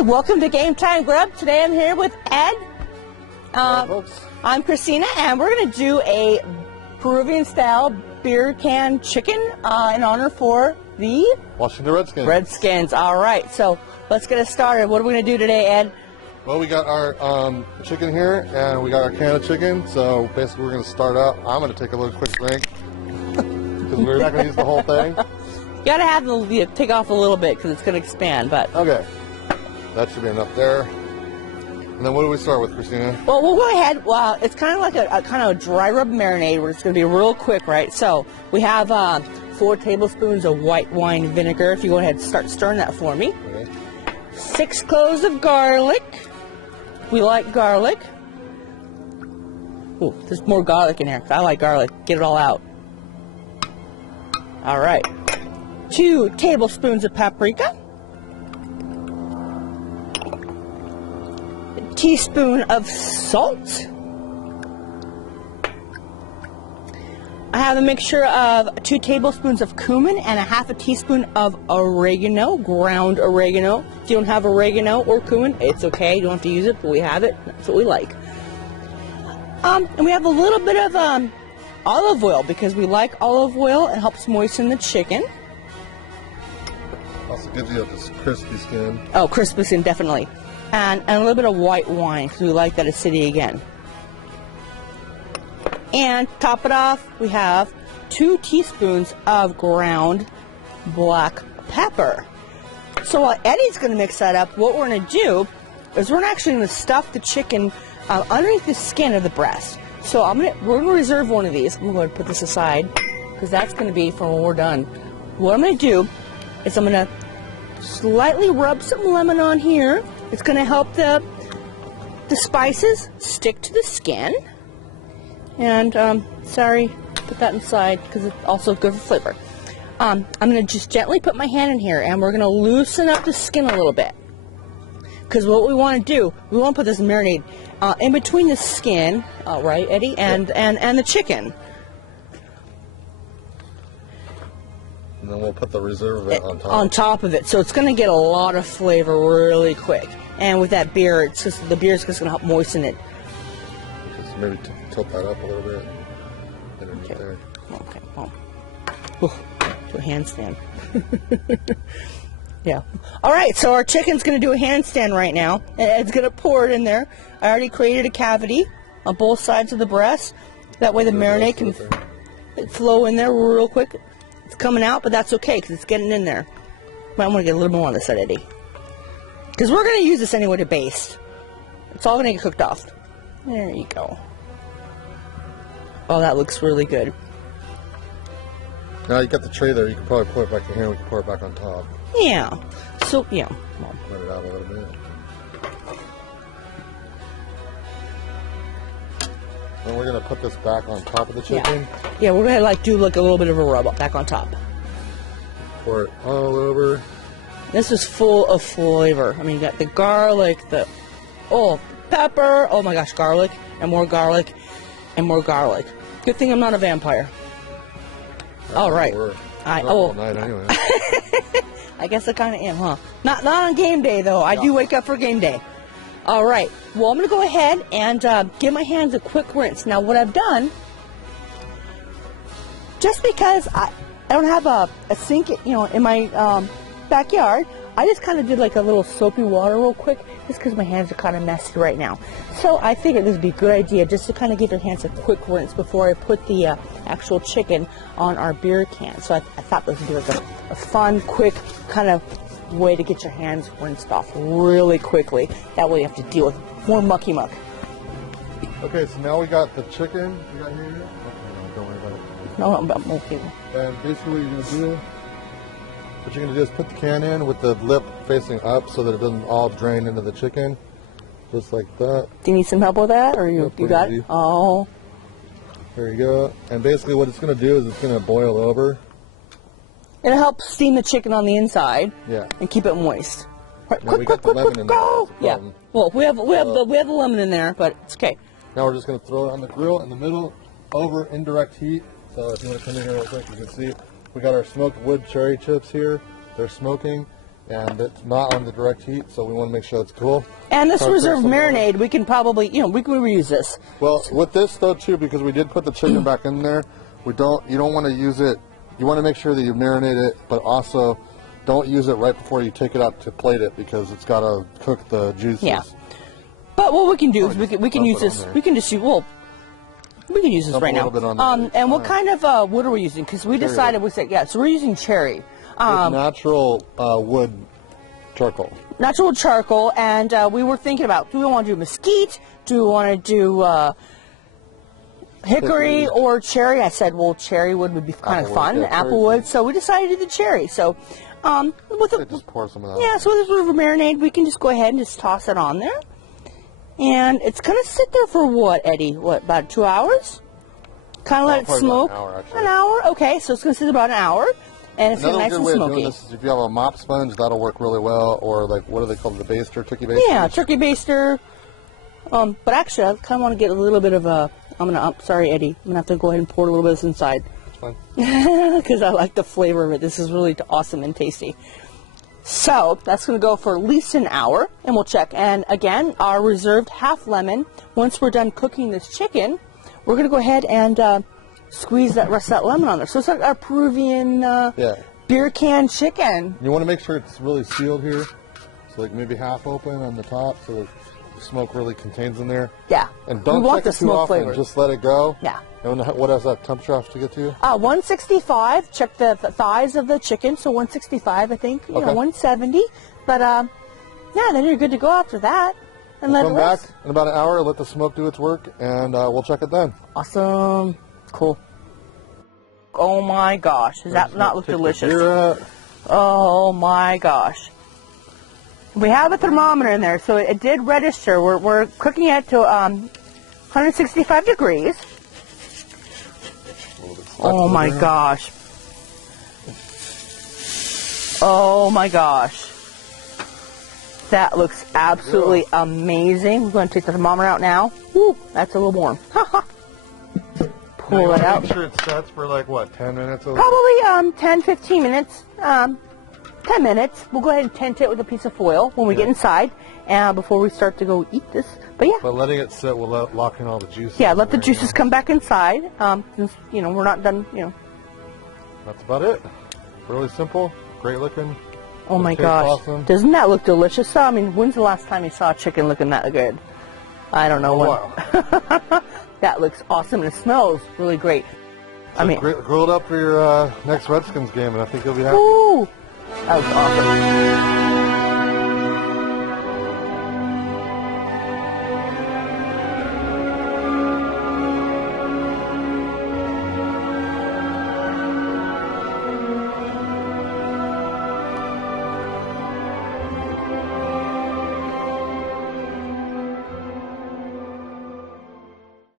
Hey, welcome to Game Time Grub. Today I'm here with Ed. I'm Christina, and we're going to do a Peruvian style beer can chicken in honor for the Washington Redskins. Redskins. All right, so let's get it started. What are we going to do today, Ed? Well, we got our chicken here, and we got our can of chicken. So basically, we're going to start out. I'm going to take a little quick drink because we're not going to use the whole thing. You got to have the take off a little bit because it's going to expand. But okay, that should be enough there. And then what do we start with, Christina? Well, we'll go ahead. Well, it's kind of like a kind of dry rub marinade where it's going to be real quick, right? So we have 4 tablespoons of white wine vinegar. If you go ahead and start stirring that for me. Okay. 6 cloves of garlic. We like garlic. Ooh, there's more garlic in here. I like garlic. Get it all out. All right. 2 tablespoons of paprika. A teaspoon of salt. I have a mixture of 2 tablespoons of cumin and a half a teaspoon of oregano, ground oregano. If you don't have oregano or cumin, it's okay. You don't have to use it, but we have it. That's what we like. And we have a little bit of olive oil because we like olive oil. It helps moisten the chicken. Also gives you this crispy skin. Oh, crispy skin, definitely. And a little bit of white wine because we like that acidity again. And top it off, we have 2 teaspoons of ground black pepper. So while Eddie's going to mix that up, what we're going to do is we're actually going to stuff the chicken underneath the skin of the breast. So we're going to reserve one of these. I'm going to put this aside because that's going to be for when we're done. What I'm going to do is I'm going to slightly rub some lemon on here. It's going to help the spices stick to the skin. And, sorry, put that inside because it's also good for flavor. I'm going to just gently put my hand in here and we're going to loosen up the skin a little bit. Because what we want to do, we want to put this marinade in between the skin, right, Eddie, and the chicken. And then we'll put the reserve of it on top. On top of it. So it's going to get a lot of flavor really quick. And with that beer, the beer is just going to help moisten it. Just maybe tilt that up a little bit. Okay. There. Okay. Oh. Ooh, do a handstand. Yeah. All right. So our chicken's going to do a handstand right now. It's going to pour it in there. I already created a cavity on both sides of the breast. That way the marinade can flow in there real quick. It's coming out, but that's okay because it's getting in there. Might want to get a little more on this side, Eddie. Because we're going to use this anyway to baste. It's all going to get cooked off. There you go. Oh, that looks really good. Now you got the tray there. You can probably pour it back in here. We can pour it back on top. Yeah. So, yeah. Well, let it out a little bit. And we're going to put this back on top of the chicken. Yeah, we're going to do a little bit of a rub up back on top. Pour it all over. This is full of flavor. I mean, you got the garlic, pepper. Oh my gosh, garlic and more garlic and more garlic. Good thing I'm not a vampire. All right. All night anyway. I guess I kind of am, huh? Not on game day though. I do wake up for game day. All right. Well, I'm gonna go ahead and give my hands a quick rinse. Now, what I've done, just because I don't have a sink, in my backyard, I just kind of did like a little soapy water real quick, just because my hands are kind of messy right now. So I figured this would be a good idea just to kind of give your hands a quick rinse before I put the actual chicken on our beer can. So I thought this would be like a fun, quick kind of way to get your hands rinsed off really quickly. That way you have to deal with more mucky muck. Okay, so now we got the chicken we got here. Okay, no, don't worry about it. No, I'm okay. And basically what you're going to do is put the can in with the lip facing up so that it doesn't all drain into the chicken. Just like that. Do you need some help with that? Or you got it? Oh. There you go. And basically what it's going to do is it's going to boil over. It'll help steam the chicken on the inside. Yeah. And keep it moist. Right, quick, go! Yeah. Well, we have the lemon in there, but it's okay. Now we're just going to throw it on the grill in the middle, over indirect heat. So if you want to come in here real quick, you can see we got our smoked wood cherry chips here. They're smoking. and it's not on the direct heat, so we want to make sure it's cool. And this reserve marinade, we can probably, we can reuse this. Well, with this though too, because we did put the chicken back in there, you don't want to use it. You want to make sure that you marinate it, but also don't use it right before you take it out to plate it, because it's got to cook the juices. Yeah. But what we can do is we can use this. We can just use we can use this right now. And what kind of wood are we using? Because we decided so we're using cherry. Natural wood charcoal. Natural wood charcoal, and we were thinking about, do we want to do mesquite? Do we want to do hickory or cherry? I said, well, cherry wood would be kind of fun, applewood. So we decided to do the cherry. So just pour some of that. Yeah, so with this river marinade, we can just go ahead and just toss it on there. And it's going to sit there for what, Eddie? What, about 2 hours? Kind of let it smoke? An hour? Okay, so it's going to sit about an hour. And it's nice and smoky. Another good way of doing this is if you have a mop sponge, that'll work really well. Or like, what do they call it, the baster, turkey baster? Yeah, turkey baster. But actually, I kind of want to get a little bit of a, sorry, Eddie. I'm going to have to go ahead and pour a little bit of this inside. It's fine. Because I like the flavor of it. This is really awesome and tasty. So that's going to go for at least an hour, and we'll check. And again, our reserved half lemon. Once we're done cooking this chicken, we're going to go ahead and squeeze that rest of that lemon on there. So it's like our Peruvian beer can chicken. You want to make sure it's really sealed here. So like maybe half open on the top so that the smoke really contains in there. Yeah. And don't check it too often. Just let it go. Yeah. And what does that temperature have to get to? 165. Check the thighs of the chicken. So 165, I think. You know, 170. But yeah, then you're good to go after that. And we'll come back in about an hour, let the smoke do its work, and we'll check it then. Awesome. Cool. Oh my gosh. Does that not look delicious? Oh my gosh. We have a thermometer in there, so it did register. We're cooking it to 165 degrees. Oh my gosh. Oh my gosh. That looks absolutely amazing. We're going to take the thermometer out now. Woo, that's a little warm. Pull it out. Make sure it sets for like what, 10 minutes? Probably 10, 15 minutes. 10 minutes. We'll go ahead and tent it with a piece of foil when we get inside, before we start to go eat this. But yeah. But letting it sit will lock in all the juices. Yeah, let the juices come back inside. Since we're not done. That's about it. Really simple. Great looking. Oh my gosh. Awesome. Doesn't that look delicious? So, I mean, when's the last time you saw chicken looking that good? I don't know. Wow. That looks awesome, and it smells really great. So grill it up for your next Redskins game, and I think you'll be happy. Ooh, that was awesome.